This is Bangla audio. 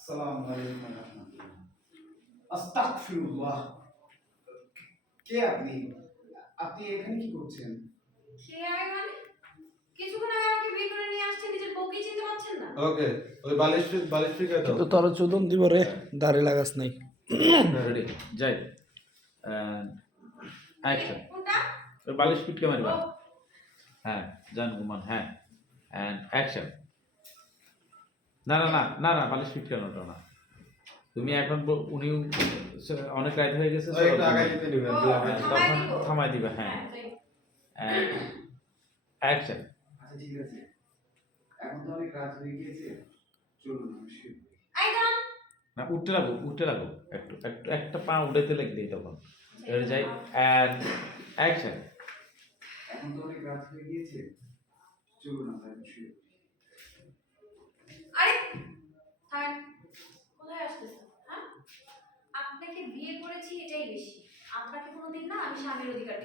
আসসালামু আলাইকুম ওয়া রাহমাতুল্লাহ। আস্তাগফিরুল্লাহ। কে আপনি? আপনি এখানে কি করছেন? কে আগে মানে? কিছুক্ষণ আগে আমাকে বিয়ে করে নিয়ে আসছেন, নিজের বউকেই চিনতে পারছেন না? ওকে ওই বালিশ ফিকে দাও কিন্তু তোর চোদন দিব রে, দাড়ি লাগাস নাই। রেডি যাই অ্যাকশন কোনটা? ওই বালিশ ফিটকে মারবা ও, হ্যাঁ জান গুমান হ্যাঁ এন্ড অ্যাকশন না বালিশ ফিটকে ওটা না তুমি এখন উনি অনেক রাত হয়ে গেছে ওই একটু আগায় যেতে দিবেন। ও, থামায় তখন দিব। থামাই দিবা হ্যাঁ হ্যাঁ, যাই। এন্ড অ্যাকশন আচ্ছা ঠিক আছে। এখন তো অনেক রাত হয়ে গিয়েছে। চলুন আমি শুয়ে পড়ি। এই দাঁড়ান। না উঠতে লাগো একটু একটা পা উঠাইতে লাগবে তখন এর যাই এন্ড অ্যাকশন এখন তো অনেক রাত হয়ে গিয়েছে। চলুন আমরা এখন শুয়ে পড়ি। আরে, থামেন। কোথায় আসতেছেন? হ্যাঁ? আপনাকে বিয়ে করেছি এটাই বেশি। আপনাকে কোনোদিন না আমি স্বামীর অধিকার